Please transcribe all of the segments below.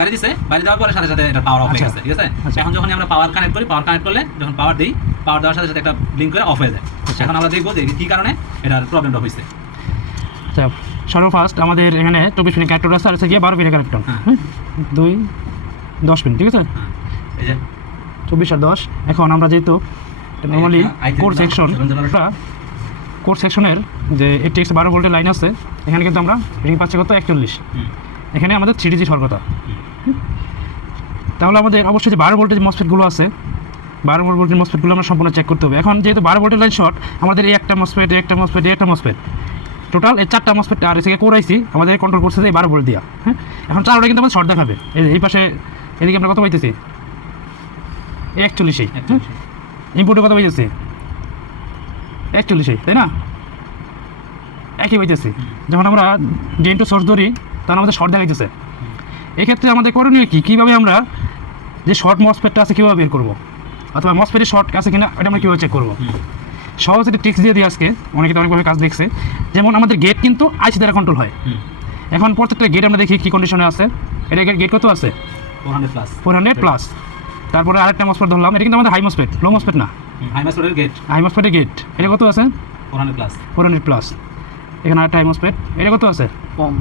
বাইরে দিছে, বাইরে দেওয়ার পরে সাথে সাথে এটা পাওয়ার অফ হয়ে গেছে, ঠিক আছে। এখন যখন আমরা পাওয়ার কানেক্ট করি, পাওয়ার কানেক্ট করলে যখন পাওয়ার দিই, পাওয়ার দেওয়ার সাথে সাথে একটা ব্লিঙ্ক করে অফ হয়ে যায়। এখন আমরা দেখবো যে কী কারণে এটার প্রবলেমটা হয়েছে। আচ্ছা, সর্বফার্স্ট আমাদের এখানে 24 পিনের কানেক্টর আছে, আর হচ্ছে গিয়ে 12 পিনের কানেক্টর, 2 10 পিন, ঠিক আছে। এই যে 24 আর 10। এখন আমরা যেহেতু নর্মালি কোর সেকশনের যে 80x 12 ভোল্টের লাইন আছে, এখানে কিন্তু আমরা রিং পাচ্ছি কত 41। এখানে আমাদের 3dg হওয়ার কথা। তাহলে আমাদের অবশ্যই যে 12 ভোল্টের যে মসফেটগুলো আছে, 12 ভোল্টের মসফেটগুলো আমরা সম্পূর্ণ চেক করতে হবে। এখন যেহেতু 12 ভোল্টের লাইন শর্ট, আমাদের এই একটা মসফেট, একটা মসফেট, একটা মসফেট, টোটাল এই 4টা মসফেট আর এসে কোরাইছি আমাদের কন্ট্রোল করছে এই 12 ভোল্ট দিয়া। হ্যাঁ, এখন 4টা কিন্তু আমাদের শর্ট দেখাবে। এই পাশে এদিকে আমরা কত পাইতেছি 41, ইনপুটে কত পাইতেছি 41, তাই না? একই পাইতেছি। যখন আমরা ড্রেন টু সোর্স ধরি তখন আমাদের শর্ট দেখাইতেছে। এক্ষেত্রে আমাদের করণীয় কি, কীভাবে আমরা যে শর্ট মসফেটটা আছে কীভাবে বের করবো, অথবা মসফেটের শর্ট আছে কিনা এটা আমরা কীভাবে চেক করবো? সহজ একটা ট্রিক্স দিয়ে দিই আজকে, অনেকে তো অনেকভাবে কাজ দেখছে। যেমন আমাদের গেট কিন্তু আইসি দ্বারা কন্ট্রোল হয়। এখন প্রত্যেকটা গেট আমরা দেখি কী কন্ডিশনে আছে। এটা গেট কত আছে 400+। তারপরে আরেকটা মসফেট ধরলাম, এটা কিন্তু আমাদের হাই মসফেট, লো মসফেট না, হাই মসফেটের গেট। এটা কত আছে 400+। এখানে আরেকটা হাই মসফেট, এটা কত আছে কম,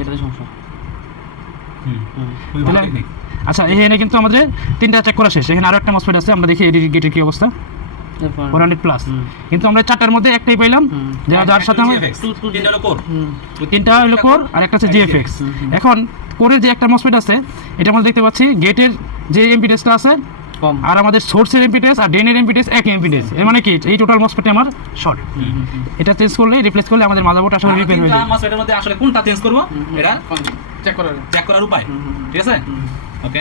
এটাতে সমস্যা। আচ্ছা, এখানে কিন্তু আমাদের 3টা চেক করা শেষ। এখানে আরও একটা মসফেট আছে, আমরা দেখি এই গেটের কী অবস্থা 400+। কিন্তু আমরা 4টার মধ্যে একটাই পাইলাম, যার সাথে আমার 3টা হলো কোর আর একটা হচ্ছে জিএফএক্স। এখন কোরের যে একটা মসফেট আছে, এটা আমরা দেখতে পাচ্ছি গেটের যে এমপিডেন্সটা আছে কম, আর আমাদের সোর্সের এমপিডেন্স আর ড্রেনের এমপিডেন্স একই এমপিডেন্স। এর মানে কি এই টোটাল মসফেটে আমার শর্ট। এটা চেঞ্জ করলে, রিপ্লেস করলে আমাদের মাদারবোর্ড আসলে রিপেয়ার হয়ে যাবে। মসফেটের মধ্যে আসলে কোনটা চেঞ্জ করব এটা চেক করার উপায়, ঠিক আছে। ওকে,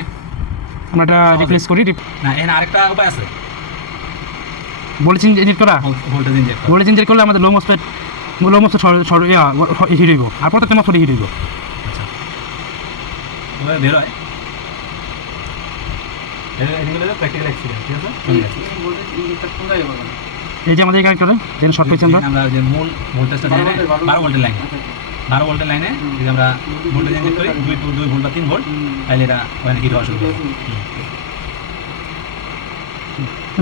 আমরা এটা রিপ্লেস করি। না এখানে আরেকটা উপায় আছে, ভোল্টেজ ইনজেক্ট করা। ভোল্টেজ ইনজেক্ট করলে আমাদের লো মসফেট হিট হইব, আর প্রত্যেকটা মসফেট হিট হইব। আচ্ছা, বের হয় প্র্যাকটিক্যাল এক্সপেরিয়েন্স, ঠিক আছে। এই যে আমাদের এই কানেক্টরে যেন শর্ট পেয়েছি আমরা যে মূল ভোল্টেজটা 12 ভোল্টের লাইনে, 12 ভোল্টের লাইনে যদি আমরা ভোল্টেজ ইনজেক্ট করি 2 ভোল্ট বা 3 ভোল্ট, তাহলে এটা ওখানে হিট হওয়া শুরু করবে।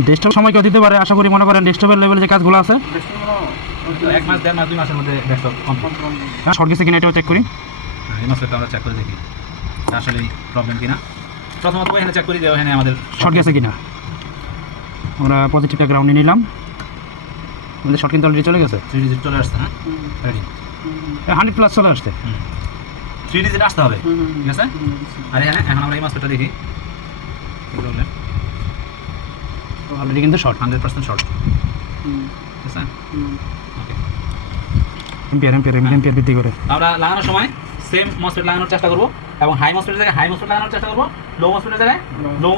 ডেস্কটপ সময় কেউ দিতে পারে, আশা করি। মনে করেন ডেস্কটপের লেভেলে যে কাজগুলো আছে 1 মাস, 1.5 মাস, 2 মাসের মধ্যে ডেস্কটপ কমপ্লিট। শর্ট গেছে কিনা এটাও চেক করি। এই মাসটা আমরা চেক করে দেখি আসলে প্রবলেম কিনা। প্রথমত এখানে চেক করি যে এখানে আমাদের শর্ট গেছে কিনা। আমরা পজিটিভটা গ্রাউন্ডে নিলাম, আমাদের শর্ট কিন্তু অলরেডি চলে গেছে, 3 ডিজিট চলে আসছে। হ্যাঁ, রেডি 100+ চলে আসছে। 3 ডিজিট আসতে হবে, ঠিক আছে। আর এখানে এখন আমরা এই মাসটা দেখি, অলরেডি কিন্তু শর্ট, 100% শর্ট, ঠিক আছে। ওকে, এম্পিয়ার বৃদ্ধি করে আমরা লাগানোর সময় সেম মসফেট লাগানোর চেষ্টা করব, এবং হাই মসফেটের জায়গায় হাই মসফেট লাগানোর চেষ্টা করব, লো মসফেটের জায়গায় লো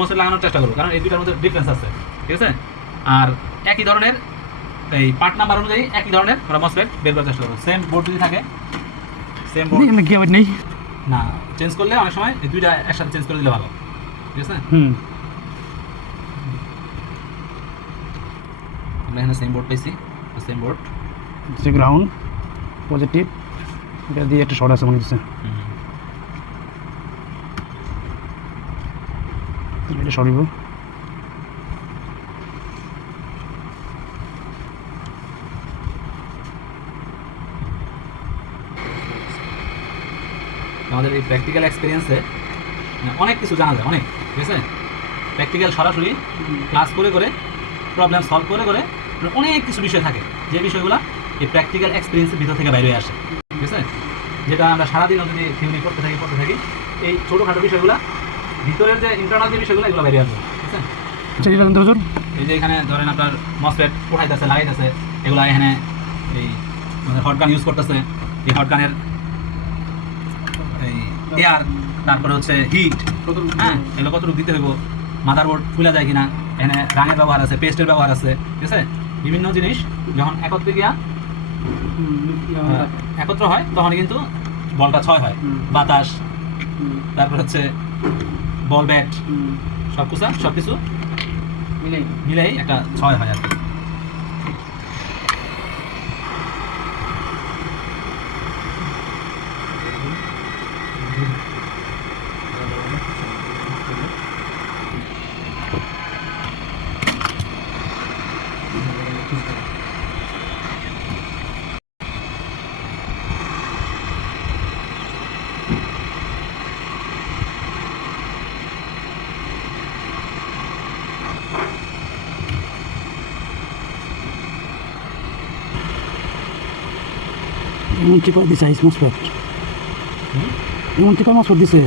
মসফেট লাগানোর চেষ্টা করব, কারণ এই দুইটার মধ্যে ডিফারেন্স আছে, ঠিক আছে। আর একই ধরনের এই পার্ট নাম্বার অনুযায়ী একই ধরনের আমরা মসফেট বের করার চেষ্টা করব। সেম বোর্ড যদি থাকে, সেম বোর্ড নেই না, চেঞ্জ করলে অনেক সময় এই দুইটা একসাথে চেঞ্জ করে দিলে ভালো, ঠিক আছে। আমরা এখানে সেম বোর্ড পেয়েছি, সেম বোর্ড, গ্রাউন্ড পজিটিভ, এটা দিয়ে একটা শর্ট আছে মনে হচ্ছে, এটা সরিব। আমাদের এই প্র্যাকটিক্যাল এক্সপিরিয়েন্সে অনেক কিছু জানা যায়, অনেক, ঠিক আছে। প্র্যাকটিক্যাল সরাসরি ক্লাস করে করে প্রবলেম সলভ করে করে অনেক কিছু বিষয় থাকে, যে বিষয়গুলো এই প্র্যাকটিক্যাল এক্সপিরিয়েন্সের ভিতর থেকে বাইরে আসে, ঠিক আছে। যেটা আমরা সারাদিন যদি থিওরি করতে থাকি এই ছোটোখাটো বিষয়গুলো, ভিতরের যে ইন্টারনাল যে বিষয়গুলো, এগুলো বাইরে আসবে, ঠিক আছে। এই যে এখানে ধরেন আপনার মসফেট উঠাইতেছে, লাগাইতেছে, এগুলো এখানে এই হটগান ইউজ করতেছে, এই হটগানের এই এয়ার, তারপরে হচ্ছে হিট, হ্যাঁ, এগুলো কতটুকু দিতে হইব, মাদারবোর্ড ফুলে যায় কিনা, এখানে রাঙের ব্যবহার আছে, পেস্টের ব্যবহার আছে, ঠিক আছে। বিভিন্ন জিনিস যখন একত্র হয় তখন কিন্তু বলটা 6 হয়, বাতাস, তারপর হচ্ছে বল ব্যাট, সব কিছু মিলেই একটা 6 হয় আর কি। এমন কি করে দিছে আইস মসপেট? এমন কি করে মসপেট দিছে?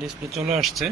ডিসপ্লে চলে আসছে।